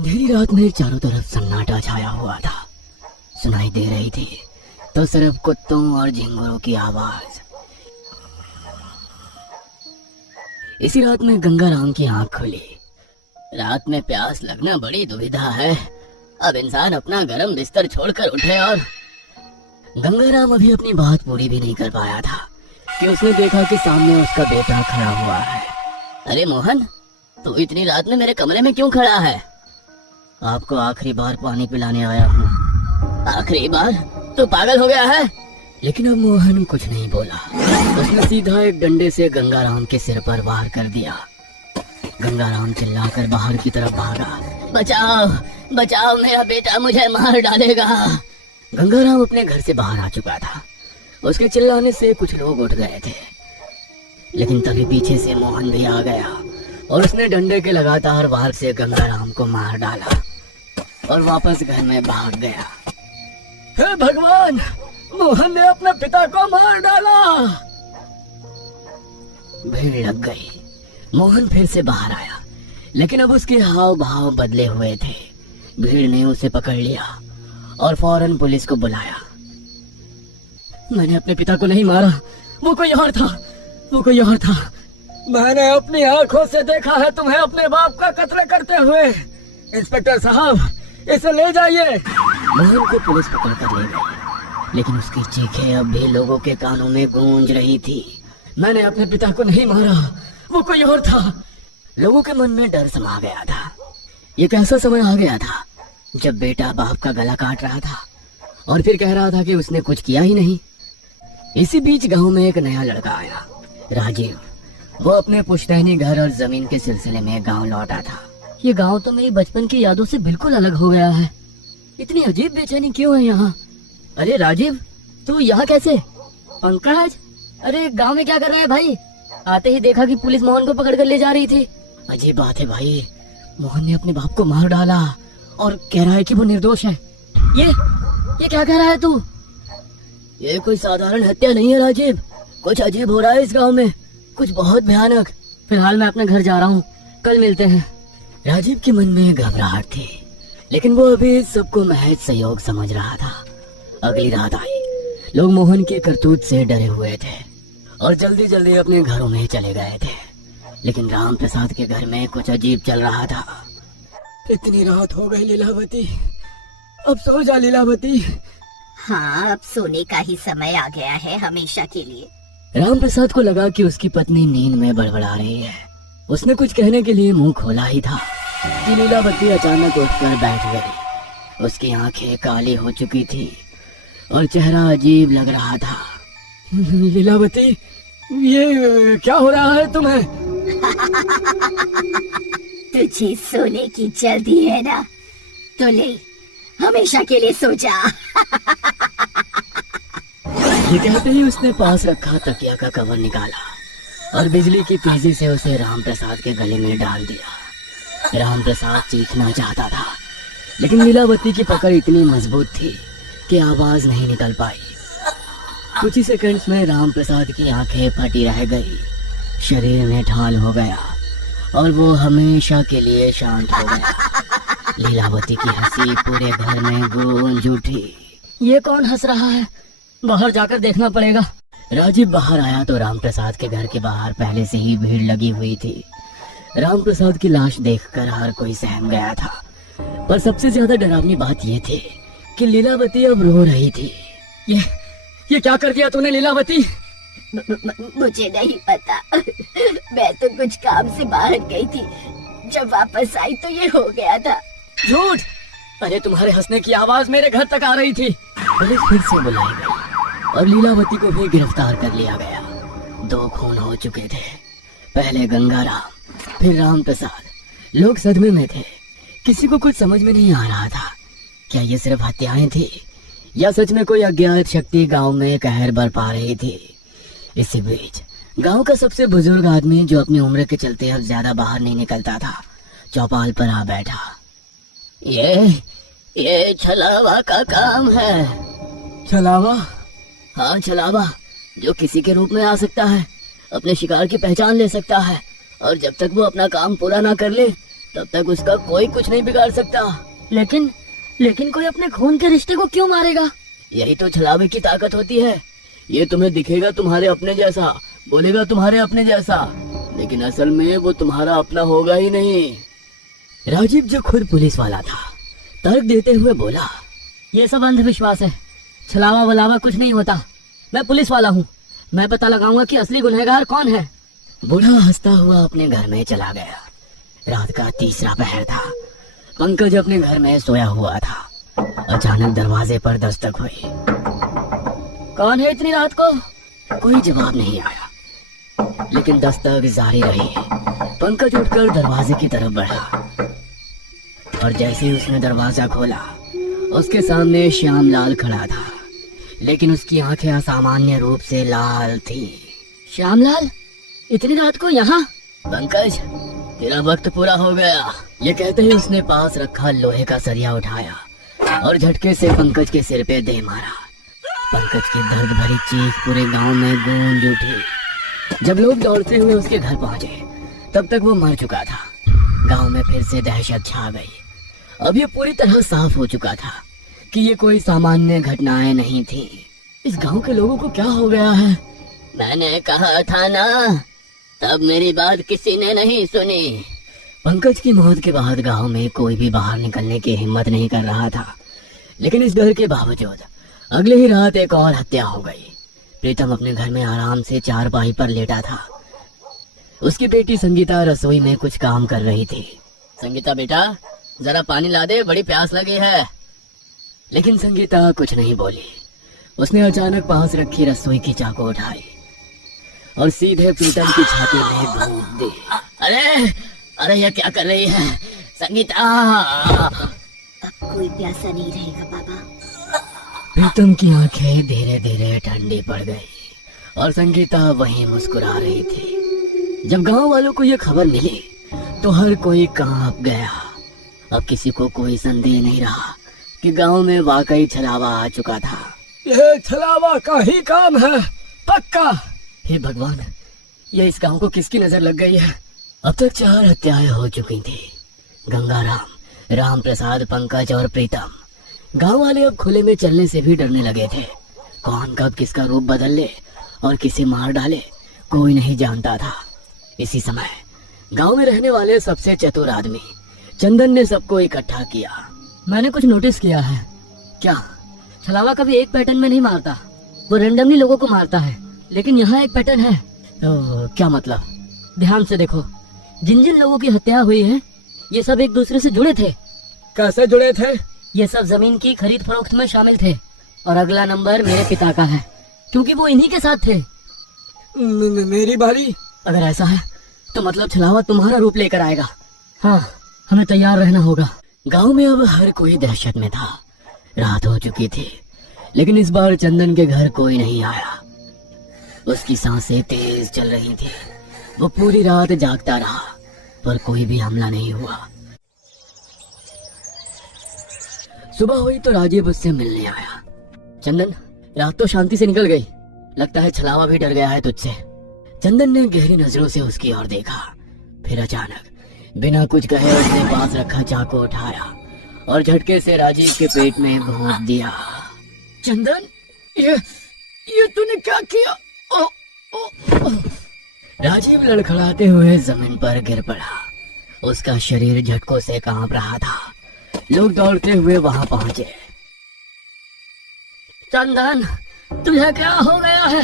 अंधेरी रात में चारों तरफ सन्नाटा छाया हुआ था। सुनाई दे रही थी तो सिर्फ कुत्तों और झिंगुरों की आवाज। इसी रात में गंगाराम की आंख खुली। रात में प्यास लगना बड़ी दुविधा है। अब इंसान अपना गर्म बिस्तर छोड़कर उठे और गंगाराम अभी अपनी बात पूरी भी नहीं कर पाया था कि उसने देखा कि सामने उसका बेटा खड़ा हुआ है। अरे मोहन, तू इतनी रात में मेरे कमरे में क्यों खड़ा है? आपको आखिरी बार पानी पिलाने आया हूँ। आखिरी बार? तू पागल हो गया है? लेकिन अब मोहन कुछ नहीं बोला। उसने सीधा एक डंडे से गंगाराम के सिर पर वार कर दिया। गंगाराम चिल्लाकर बाहर की तरफ भागा। बचाओ बचाओ, मेरा बेटा मुझे मार डालेगा। गंगाराम अपने घर से बाहर आ चुका था। उसके चिल्लाने से कुछ लोग उठ गए थे, लेकिन तभी पीछे से मोहन भी आ गया और उसने डंडे के लगातार वार से गंगाराम को मार डाला और वापस घर में भाग गया। हे भगवान, मोहन ने अपने पिता को मार डाला। भीड़ लग गई। मोहन फिर से बाहर आया, लेकिन अब उसके हाव भाव बदले हुए थे। भीड़ ने उसे पकड़ लिया और फौरन पुलिस को बुलाया। मैंने अपने पिता को नहीं मारा, वो कोई और था, वो कोई और था। मैंने अपनी आंखों से देखा है तुम्हें अपने बाप का कत्ल करते हुए। इंस्पेक्टर साहब, इसे ले जाइए। मोहन को पुलिस पकड़ कर ले गई, लेकिन उसकी चीखें अब भी लोगों के कानों में गूंज रही थी। मैंने अपने पिता को नहीं मारा, वो कोई और था। लोगों के मन में डर समा गया था। ये कैसा समय आ गया था जब बेटा बाप का गला काट रहा था और फिर कह रहा था कि उसने कुछ किया ही नहीं। इसी बीच गांव में एक नया लड़का आया, राजीव। वो अपने पुश्तैनी घर और जमीन के सिलसिले में गांव लौटा था। ये गांव तो मेरी बचपन की यादों से बिल्कुल अलग हो गया है। इतनी अजीब बेचैनी क्यों है यहाँ? अरे राजीव, तू यहाँ कैसे? पंकज, अरे गांव में क्या कर रहा है भाई? आते ही देखा कि पुलिस मोहन को पकड़ कर ले जा रही थी। अजीब बात है भाई, मोहन ने अपने बाप को मार डाला और कह रहा है कि वो निर्दोष है। ये क्या कह रहा है तू? ये कोई साधारण हत्या नहीं है राजीव, कुछ अजीब हो रहा है इस गांव में, कुछ बहुत भयानक। फिलहाल मैं अपने घर जा रहा हूँ, कल मिलते हैं। राजीव के मन में घबराहट थी, लेकिन वो अभी सबको महज सहयोग समझ रहा था। अगली रात आई। लोग मोहन के करतूत से डरे हुए थे और जल्दी जल्दी अपने घरों में चले गए थे। लेकिन राम प्रसाद के घर में कुछ अजीब चल रहा था। इतनी रात हो गई लीलावती, अब सो जा लीलावती। हाँ, अब सोने का ही समय आ गया है हमेशा के लिए। राम प्रसाद को लगा कि उसकी पत्नी नींद में बड़बड़ा रही है। उसने कुछ कहने के लिए मुंह खोला ही था कि लीलावती अचानक उठकर बैठ गई। उसकी आंखें काली हो चुकी थी और चेहरा अजीब लग रहा था। लीलावती, ये क्या हो रहा है तुम्हें? तुझे सोने की जल्दी है ना, तो ले, हमेशा के लिए सो जा। ये कहते ही उसने पास रखा तकिया का कवर निकाला और बिजली की तेजी से उसे राम प्रसाद के गले में डाल दिया। राम प्रसाद चीखना चाहता था, लेकिन लीलावती की पकड़ इतनी मजबूत थी कि आवाज नहीं निकल पाई। कुछ ही सेकंड्स में राम प्रसाद की आंखें फटी रह गई, शरीर में ढाल हो गया और वो हमेशा के लिए शांत हो गया। लीलावती की हंसी पूरे घर में गूंज उठी। ये कौन हंस रहा है? बाहर जाकर देखना पड़ेगा। राजीव बाहर आया तो राम प्रसाद के घर के बाहर पहले से ही भीड़ लगी हुई थी। राम प्रसाद की लाश देखकर हर कोई सहम गया था, पर सबसे ज्यादा डरावनी बात यह थी कि लीलावती अब रो रही थी। ये क्या कर दिया तूने लीलावती? मुझे नहीं पता, मैं तो कुछ काम से बाहर गई थी, जब वापस आई तो ये हो गया था। झूठ! अरे तुम्हारे हंसने की आवाज मेरे घर तक आ रही थी। पुलिस फिर से बुलाई गई और लीलावती को भी गिरफ्तार कर लिया गया। 2 खून हो चुके थे, पहले गंगाराम, फिर राम प्रसाद। लोग सदमे में थे, किसी को कुछ समझ में नहीं आ रहा था। क्या ये सिर्फ हत्याएं थी या सच में कोई अज्ञात शक्ति गांव में कहर बरपा रही थी? इसी बीच गांव का सबसे बुजुर्ग आदमी, जो अपनी उम्र के चलते अब ज्यादा बाहर नहीं निकलता था, चौपाल पर आ बैठा। ये छलावा का काम है। छलावा? हाँ, छलावा, जो किसी के रूप में आ सकता है, अपने शिकार की पहचान ले सकता है और जब तक वो अपना काम पूरा ना कर ले तब तक उसका कोई कुछ नहीं बिगाड़ सकता। लेकिन लेकिन कोई अपने खून के रिश्ते को क्यों मारेगा? यही तो छलावे की ताकत होती है। ये तुम्हें दिखेगा तुम्हारे अपने जैसा, बोलेगा तुम्हारे अपने जैसा, लेकिन असल में वो तुम्हारा अपना होगा ही नहीं। राजीव जो खुद पुलिस वाला था, तर्क देते हुए बोला, ये सब अंधविश्वास है, छलावा वलावा कुछ नहीं होता। मैं पुलिस वाला हूँ, मैं पता लगाऊंगा कि असली गुनहगार कौन है। बूढ़ा हंसता हुआ अपने घर में चला गया। रात का तीसरा पहर था। पंकज अपने घर में सोया हुआ था। अचानक दरवाजे पर दस्तक हुई। कौन है इतनी रात को? कोई जवाब नहीं आया, लेकिन दस्तक जारी रही। पंकज उठकर दरवाजे की तरफ बढ़ा और जैसे ही उसने दरवाजा खोला, उसके सामने श्यामलाल खड़ा था, लेकिन उसकी आंखें असामान्य रूप से लाल थी। श्यामलाल, इतनी रात को यहाँ? पंकज, तेरा वक्त पूरा हो गया। ये कहते ही उसने पास रखा लोहे का सरिया उठाया और झटके से पंकज के सिर पे दे मारा। पंकज की दर्द भरी चीख पूरे गांव में गूंज उठी। जब लोग दौड़ते हुए उसके घर पहुंचे, तब तक वो मर चुका था। गांव में फिर से दहशत छा गई। अब ये पूरी तरह साफ हो चुका था कि ये कोई सामान्य घटनाएं नहीं थी। इस गांव के लोगों को क्या हो गया है? मैंने कहा था ना, तब मेरी बात किसी ने नहीं सुनी। पंकज की मौत के बाद गांव में कोई भी बाहर निकलने की हिम्मत नहीं कर रहा था, लेकिन इस डर के बावजूद अगले ही रात एक और हत्या हो गई। प्रीतम अपने घर में आराम से चारपाई पर लेटा था। उसकी बेटी संगीता रसोई में कुछ काम कर रही थी। संगीता बेटा, जरा पानी ला दे, बड़ी प्यास लगी है। लेकिन संगीता कुछ नहीं बोली। उसने अचानक पास रखी रसोई की चाकू उठाई और सीधे प्रीतम की छाती में भोंक दी। अरे अरे, ये क्या कर रही है संगीता? अब कोई प्यासा नहीं रहेगा बाबा। प्रीतम की आंखें धीरे धीरे ठंडी पड़ गई और संगीता वहीं मुस्कुरा रही थी। जब गांव वालों को ये खबर मिली तो हर कोई कांप गया। अब किसी को कोई संदेह नहीं रहा कि गांव में वाकई छलावा आ चुका था। यह छलावा का ही काम है, पक्का। हे भगवान, ये इस गांव को किसकी नजर लग गई है? अब तक 4 हत्याएं हो चुकी थी। गंगाराम, राम प्रसाद, पंकज और प्रीतम। गांव वाले अब खुले में चलने से भी डरने लगे थे। कौन कब किसका रूप बदल ले और किसे मार डाले, कोई नहीं जानता था। इसी समय गांव में रहने वाले सबसे चतुर आदमी चंदन ने सबको इकट्ठा किया। मैंने कुछ नोटिस किया है। क्या? छलावा कभी एक पैटर्न में नहीं मारता, वो रेंडमली लोगों को मारता है। लेकिन यहाँ एक पैटर्न है। क्या मतलब? ध्यान से देखो, जिन जिन लोगों की हत्या हुई है, ये सब एक दूसरे से जुड़े थे। कैसे जुड़े थे? ये सब जमीन की खरीद फरोख्त में शामिल थे और अगला नंबर मेरे पिता का है, क्योंकि वो इन्हीं के साथ थे। मेरी बारी? अगर ऐसा है तो मतलब छलावा तुम्हारा रूप लेकर आएगा। हाँ, हमें तैयार रहना होगा। गांव में अब हर कोई दहशत में था। रात हो चुकी थी, लेकिन इस बार चंदन के घर कोई नहीं आया। उसकी सांसें तेज चल रही थी। वो पूरी रात जागता रहा, पर कोई भी हमला नहीं हुआ। सुबह हुई तो राजीव उससे मिलने आया। चंदन, रात तो शांति से निकल गई, लगता है छलावा भी डर गया है तुझसे। चंदन ने गहरी नजरों से उसकी ओर देखा। फिर अचानक बिना कुछ कहे उसने पास रखा चाकू उठाया और झटके से राजीव के पेट में भोंक दिया। चंदन, ये तूने क्या किया? ओ, ओ, ओ। राजीव लड़खड़ाते हुए जमीन पर गिर पड़ा। उसका शरीर झटकों से कांप रहा था। लोग दौड़ते हुए वहां पहुंचे। चंदन, तुझे क्या हो गया है?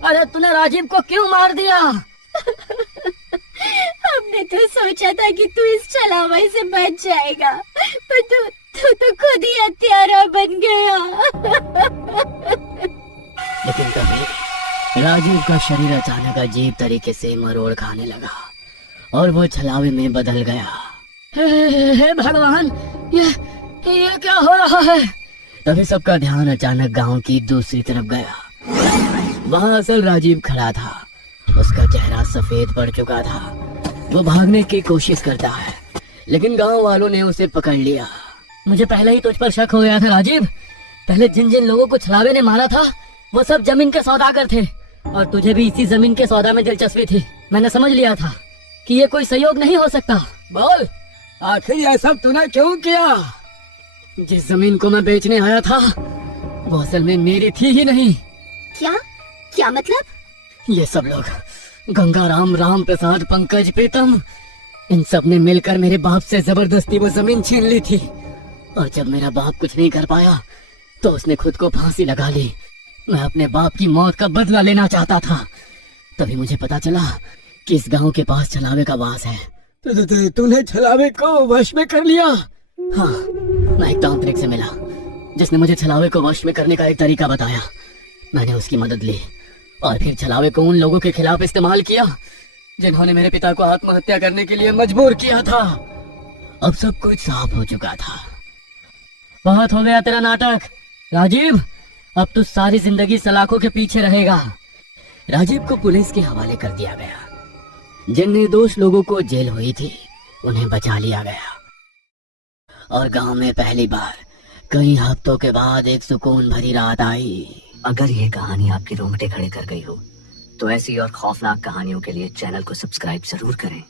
अरे तूने राजीव को क्यों मार दिया? हमने तो सोचा था कि तू इस छलावे से बच जाएगा, पर तू तो खुद ही हत्यारा बन गया। लेकिन तभी राजीव का शरीर अचानक अजीब तरीके से मरोड़ खाने लगा और वो छलावे में बदल गया। हे भगवान, ये क्या हो रहा है? तभी सबका ध्यान अचानक गांव की दूसरी तरफ गया। वहां असल राजीव खड़ा था। उसका चेहरा सफेद पड़ चुका था। वो भागने की कोशिश करता है, लेकिन गांव वालों ने उसे पकड़ लिया। मुझे पहले ही तुझ पर शक हो गया था राजीव। पहले जिन जिन लोगों को छलावे ने मारा था, वो सब जमीन के सौदागर थे और तुझे भी इसी जमीन के सौदा में दिलचस्पी थी। मैंने समझ लिया था कि ये कोई सहयोग नहीं हो सकता। बोल, आखिर ये सब तूने क्यों किया? जिस जमीन को मैं बेचने आया था वो असल में मेरी थी ही नहीं। क्या क्या मतलब? ये सब लोग गंगाराम, राम प्रसाद, पंकज, प्रीतम, इन सब ने मिलकर मेरे बाप से जबरदस्ती वो जमीन छीन ली थी। और जब मेरा बाप कुछ नहीं कर पाया तो उसने खुद को फांसी लगा ली। मैं अपने बाप की मौत का बदला लेना चाहता था। तभी मुझे पता चला कि इस गांव के पास छलावे का वास है। तूने छलावे को वश में कर लिया? हाँ, मैं एक तांत्रिक से मिला जिसने मुझे छलावे को वश में करने का एक तरीका बताया। मैंने उसकी मदद ली और फिर छलावे को उन लोगों के खिलाफ इस्तेमाल किया जिन्होंने मेरे पिता को आत्महत्या करने के लिए मजबूर किया था। अब सब कुछ साफ हो चुका था। बहुत हो गया तेरा नाटक राजीव, अब तो सारी जिंदगी सलाखों के पीछे रहेगा। राजीव को पुलिस के हवाले कर दिया गया। जिन निर्दोष लोगों को जेल हुई थी उन्हें बचा लिया गया और गांव में पहली बार कई हफ्तों के बाद एक सुकून भरी रात आई। अगर ये कहानी आपके रोंगटे खड़े कर गई हो तो ऐसी और खौफनाक कहानियों के लिए चैनल को सब्सक्राइब जरूर करें।